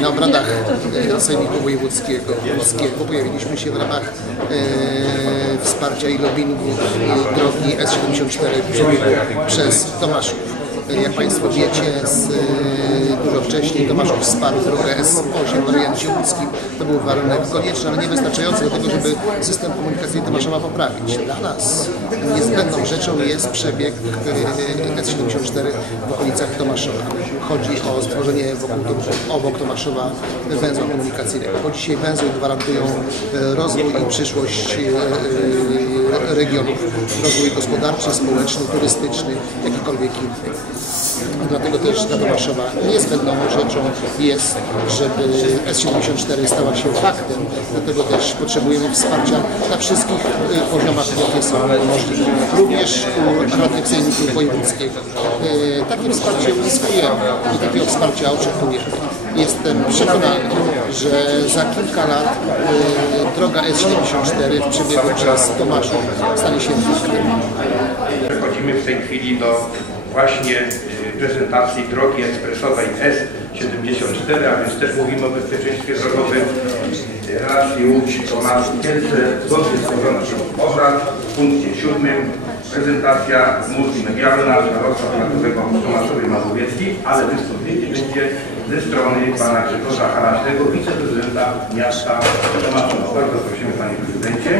Na obradach e, Sejmiku Wojewódzkiego Polskiego pojawiliśmy się w ramach e, wsparcia i lobbingu e, drogi S74 w przebiegu przez Tomaszów. Jak Państwo wiecie, z, e, dużo wcześniej Tomaszów wsparł drogę S8 w wariancie łódzkim. To był warunek konieczny, ale niewystarczający do tego, żeby system komunikacyjny Tomaszowa poprawić. Dla nas niezbędną rzeczą jest przebieg e, S74 w okolicach Tomaszowa. Chodzi o stworzenie wokół, obok Tomaszowa węzła komunikacyjnego, bo dzisiaj węzły gwarantują e, rozwój i przyszłość regionów, rozwój gospodarczy, społeczny, turystyczny, jakikolwiek inny. Dlatego też dla Tomaszowa niezbędną rzeczą jest, żeby S74 stała się faktem. Dlatego też potrzebujemy wsparcia na wszystkich e, poziomach, jakie są możliwe. Również u radnych sejmiku wojewódzkiego. E, Takie wsparcie uzyskujemy i takiego wsparcia oczekujemy. Jestem przekonany, że za kilka lat e, droga S74 w przebiegu przez Tomaszów stanie się faktem. Przechodzimy w tej chwili do właśnie y, prezentacji drogi ekspresowej S74, a więc też mówimy o bezpieczeństwie drogowym relacji Łódź-Tomasz Kielce zgodnie stworzona przez obrad w punkcie siódmym prezentacja multimedialna starostwa powiatowego Tomaszowej Mazowieckiej, ale wystąpienie będzie ze strony pana Grzegorza Haraśnego, wiceprezydenta miasta Tomaszowa. Bardzo prosimy panie prezydencie.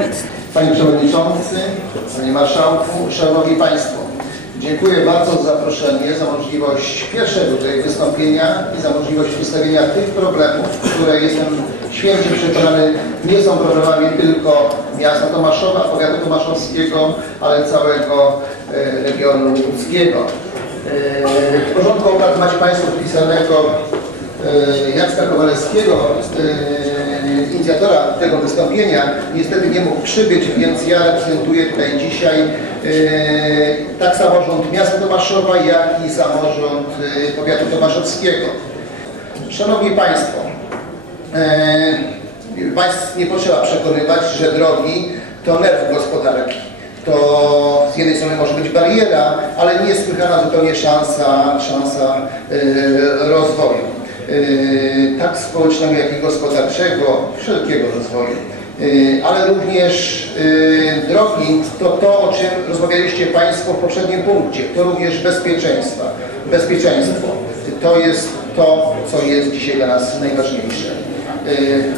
Panie Przewodniczący, Panie Marszałku, Szanowni Państwo. Dziękuję bardzo za zaproszenie, za możliwość pierwszego tutaj wystąpienia i za możliwość przedstawienia tych problemów, które jestem święcie przekonany nie są problemami tylko miasta Tomaszowa, powiatu tomaszowskiego, ale całego e, regionu łódzkiego. E, W porządku obrad macie Państwo wpisanego Jacka Kowalewskiego, e, inicjatora tego wystąpienia. Niestety nie mógł przybyć, więc ja reprezentuję tutaj dzisiaj e, tak samorząd miasta Tomaszowa, jak i samorząd e, powiatu tomaszowskiego. Szanowni Państwo, e, Państw nie potrzeba przekonywać, że drogi to nerw gospodarki. To z jednej strony może być bariera, ale niesłychana zupełnie szansa, szansa e, rozwoju. E, tak społecznego, jak i gospodarczego, wszelkiego rozwoju. E, ale również e, drogi to to, o czym rozmawialiście Państwo w poprzednim punkcie, to również bezpieczeństwa. Bezpieczeństwo to jest to, co jest dzisiaj dla nas najważniejsze.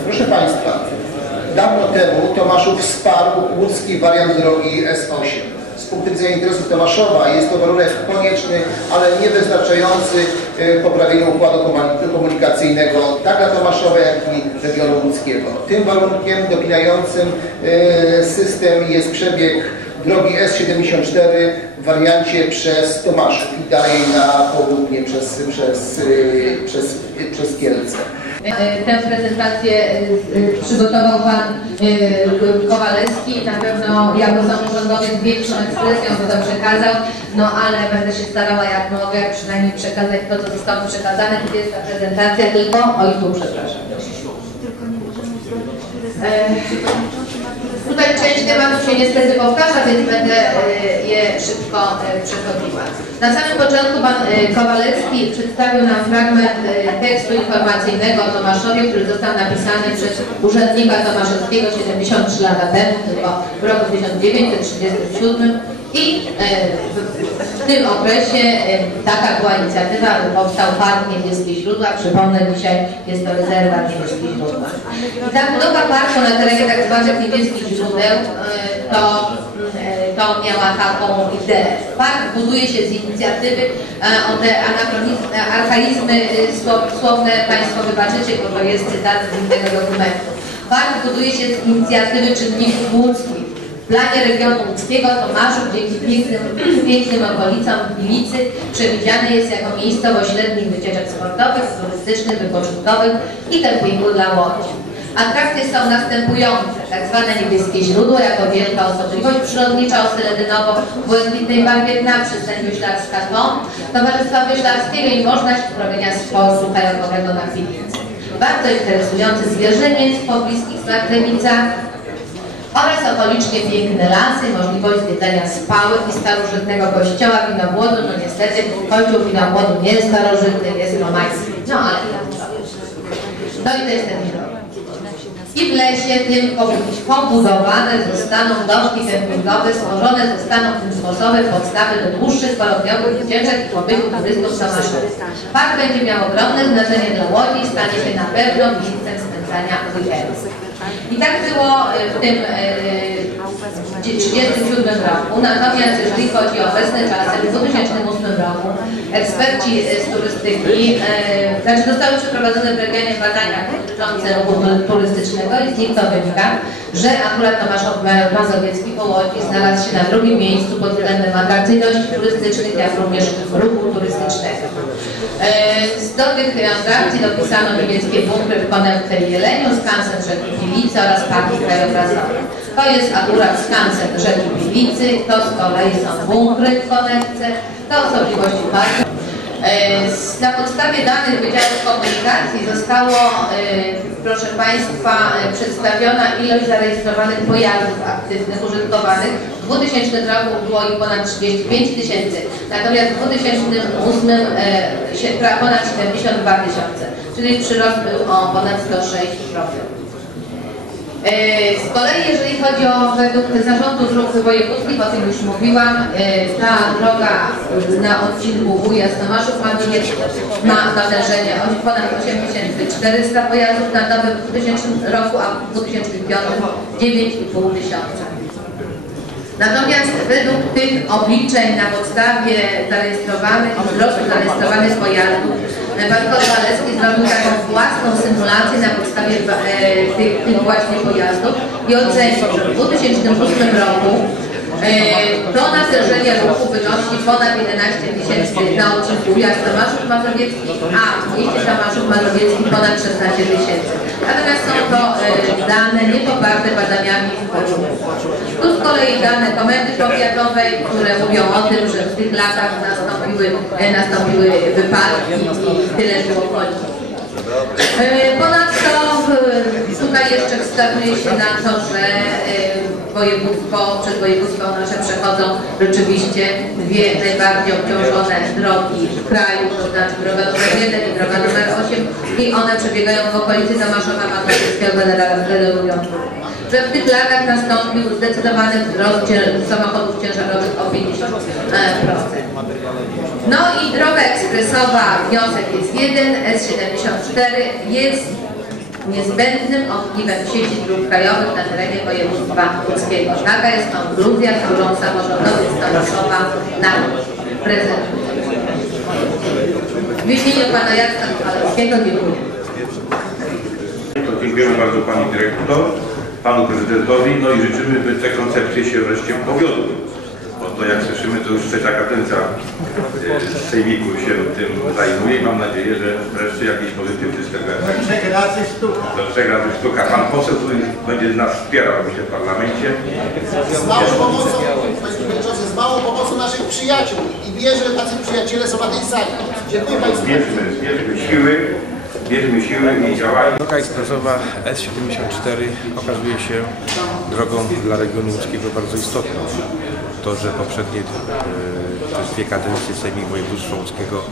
Proszę Państwa, dawno temu Tomaszów wsparł łódzki wariant drogi S8. Z punktu widzenia interesów Tomaszowa jest to warunek konieczny, ale niewystarczający e, poprawieniu układu komu- komunikacyjnego tak dla Tomaszowa, jak i regionu łódzkiego. Tym warunkiem dopinającym e, system jest przebieg drogi S74 w wariancie przez Tomaszów i dalej na południe przez, przez, e, przez, przez Kielce. E, Tę prezentację e, e, przygotował Pan Kowalewski. Na pewno jako samorządowiec z większą ekspresją to, to przekazał, no ale będę się starała jak mogę przynajmniej przekazać to, co zostało przekazane. Tu jest ta prezentacja tylko, oj tu przepraszam. E, Tutaj część tematów się niestety powtarza, więc będę e, je szybko e, przechodziła. Na samym początku pan e, Kowalewski przedstawił nam fragment tekstu informacyjnego o Tomaszowie, który został napisany przez urzędnika Tomaszewskiego 73 lata temu, tylko w roku 1937. I e, w, tym okresie e, taka była inicjatywa, powstał Park Niebieskie Źródła. Przypomnę, dzisiaj jest to rezerwa Niebieskie Źródła. I ta budowa parku na terenie tak zwanych niebieskich źródeł, e, to, to miała taką ideę. Park buduje się z inicjatywy, o te archaizmy słow- słowne Państwo wybaczycie, bo to jest cytat z innego dokumentu. Park buduje się z inicjatywy czynników łódzkich. Planie regionu łódzkiego Tomaszów dzięki pięknym, pięknym okolicom Gliwicy przewidziany jest jako miejscowość średnich wycieczek sportowych, turystycznych, wypoczynkowych i kempingu dla łodzi. Atrakcje są następujące. Tak zwane niebieskie źródło jako wielka osobliwość przyrodnicza o seledynowo błękitnej barwie dna, przystań wyślarska TOM, Towarzystwa Wyślarskiego i możliwość uprawiania sportu kajakowego na Chwilicy. Bardzo interesujący zwierzyniec w pobliskich Stratewicach, oraz okolicznie piękne lasy, możliwość zwiedzania spałek i starożytnego kościoła Winobłodu. No niestety kościół Winobłodu nie jest starożytny, jest romański. No ale No i to jest ten drog. I w lesie tym pobudowane zostaną doszki kempingowe, stworzone zostaną tym sposobem podstawy do dłuższych, kolokwiowych wycieczek i pobytu turystów Maszynach. Park będzie miał ogromne znaczenie dla Łodzi i stanie się na pewno miejscem spędzania weekendu. I tak było e, w tym e, 37 roku, natomiast jeżeli chodzi o obecne czasy, w 2008 eksperci e, z turystyki, e, znaczy zostały przeprowadzone w regionie badania dotyczące ruchu turystycznego i z nich to wynika, że akurat Tomaszów Mazowiecki po Łodzi znalazł się na drugim miejscu pod względem atrakcyjności turystycznych, jak również ruchu turystycznego. E, Do tych atrakcji dopisano niemieckie bunkry w Konewce i Jeleniu, skansen rzeki Pilicy oraz parki krajobrazowe. To jest akurat skansen rzeki Pilicy, to z kolei są bunkry w Konewce, to osobliwości parku. E, Na podstawie danych Wydziału Komunikacji zostało, e, proszę Państwa, e, przedstawiona ilość zarejestrowanych pojazdów aktywnych użytkowanych. W 2000 roku było ich ponad 35 tysięcy, natomiast w 2008 e, się- pra- ponad 72 tysiące, czyli przyrost był o ponad 106%. E, Z kolei jeżeli chodzi o według zarządu dróg wojewódzkich, o tym już mówiłam, e, ta droga na odcinku Wuja Stomaszów Mazowiec ma natężenie ponad 8400 pojazdów na w 2000 roku, a w 2005 9,5 tysiąca. Natomiast według tych obliczeń na podstawie zarejestrowanych, wzrostu zarejestrowanych pojazdów, Pan Kowalewski zrobił taką własną symulację na podstawie e, tych, tych właśnie pojazdów i ocenił, że w 2008 roku e, to natężenie ruchu wynosi ponad 11 tysięcy na odcinku Ujazd Tomaszów Mazowieckich, a w mieście Tomaszów Mazowieckich ponad 16 tysięcy. Natomiast są to e, dane niepoparte badaniami w. Tu z kolei dane komendy powiatowej, które mówią o tym, że w tych latach nastąpiły, e, nastąpiły wypadki i tyle było chodzi. E, Ponadto e, tutaj jeszcze wskazuje się na to, że województwo, przez województwo nasze przechodzą rzeczywiście dwie najbardziej obciążone drogi w kraju, to znaczy droga numer 1 i droga numer 8 i one przebiegają w okolicy Tomaszowa Mazowieckiego, generują że w tych latach nastąpił zdecydowany wzrost samochodów ciężarowych o 50%. No i droga ekspresowa, wniosek jest jeden, S74 jest niezbędnym ogniwem sieci dróg krajowych na terenie województwa łódzkiego. Taka jest konkluzja, którą samorządowy Staniszowa nam prezentuje. W imieniu pana Jacka Michalewskiego dziękuję. To dziękujemy bardzo Pani Dyrektor, Panu Prezydentowi, no i życzymy, by te koncepcje się wreszcie powiodły. Bo to jak słyszymy, to już trzecia kadencja e, Sejmiku się tym zajmuje i mam nadzieję, że wreszcie jakiś pozytywny z tego efekt. Trzech razy sztuka. Do trzech razy sztuka. Pan poseł, będzie nas wspierał myślę, w parlamencie. Z małą pomocą, Panie Przewodniczący, z małą pomocą naszych przyjaciół i wierzę, że tacy przyjaciele są na tej sali. Dziękuję Państwu. Bierzmy, bierzmy siły, bierzmy siły i działajmy. Droga ekspresowa S74 okazuje się drogą dla regionu łódzkiego bardzo istotną. To, że poprzednie e, przez dwie kadencje Sejmik Województwa Łódzkiego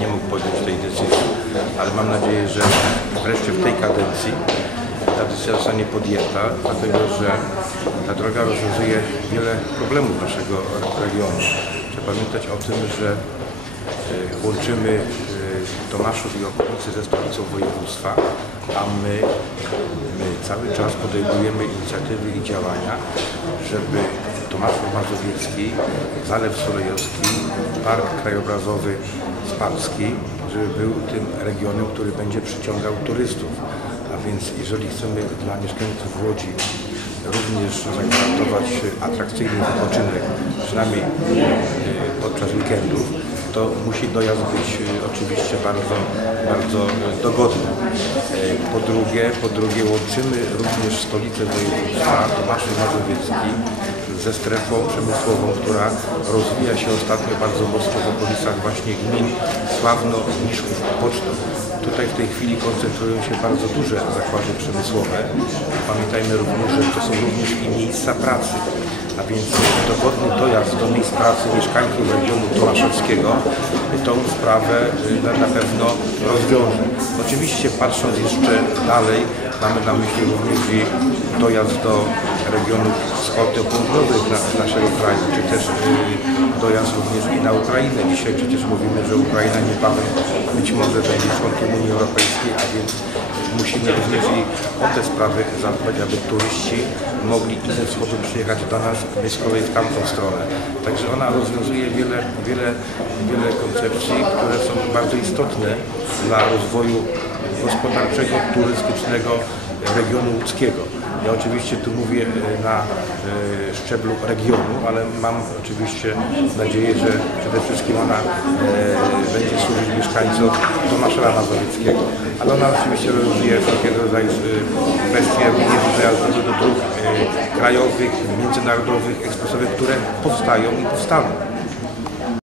nie mógł podjąć tej decyzji, ale mam nadzieję, że wreszcie w tej kadencji ta decyzja zostanie podjęta, dlatego że ta droga rozwiązuje wiele problemów naszego regionu. Trzeba pamiętać o tym, że e, łączymy e, Tomaszów i okolice ze stolicą województwa, a my, my cały czas podejmujemy inicjatywy i działania, żeby Tomaszów Mazowiecki, Zalew Solejowski, Park Krajobrazowy Spalski, żeby był tym regionem, który będzie przyciągał turystów. A więc jeżeli chcemy dla mieszkańców Łodzi również zagwarantować atrakcyjny wypoczynek, przynajmniej e, podczas weekendów, to musi dojazd być e, oczywiście bardzo, bardzo e, dogodny. Po drugie, po drugie łączymy również stolicę województwa, Tomaszów Mazowiecki, ze strefą przemysłową, która rozwija się ostatnio bardzo mocno w okolicach właśnie gmin Sławno, Niszków, Pocztą. Tutaj w tej chwili koncentrują się bardzo duże zakłady przemysłowe. Pamiętajmy również, że to są również i miejsca pracy. A więc dogodny dojazd do miejsc pracy mieszkańców regionu tomaszowskiego tą sprawę y, na, pewno rozwiąże. Oczywiście patrząc jeszcze dalej, mamy na myśli również dojazd do regionów wschodnio-południowych na, naszego kraju, czy też y, dojazd również i na Ukrainę. Dzisiaj przecież mówimy, że Ukraina niebawem być może będzie członkiem Unii Europejskiej, musimy również i o te sprawy zadbać, aby turyści mogli i ze wschodu przyjechać do nas, my z kolei w tamtą stronę. Także ona rozwiązuje wiele, wiele, wiele koncepcji, które są bardzo istotne dla rozwoju gospodarczego, turystycznego regionu łódzkiego. Ja oczywiście tu mówię e, na e, szczeblu regionu, ale mam oczywiście nadzieję, że przede wszystkim ona e, będzie służyć mieszkańcom Tomasza Mazowieckiego. Ale ona oczywiście rozwiązuje wszelkiego rodzaju kwestie również dojazdowe do dróg krajowych, międzynarodowych, ekspresowych, które powstają i powstaną.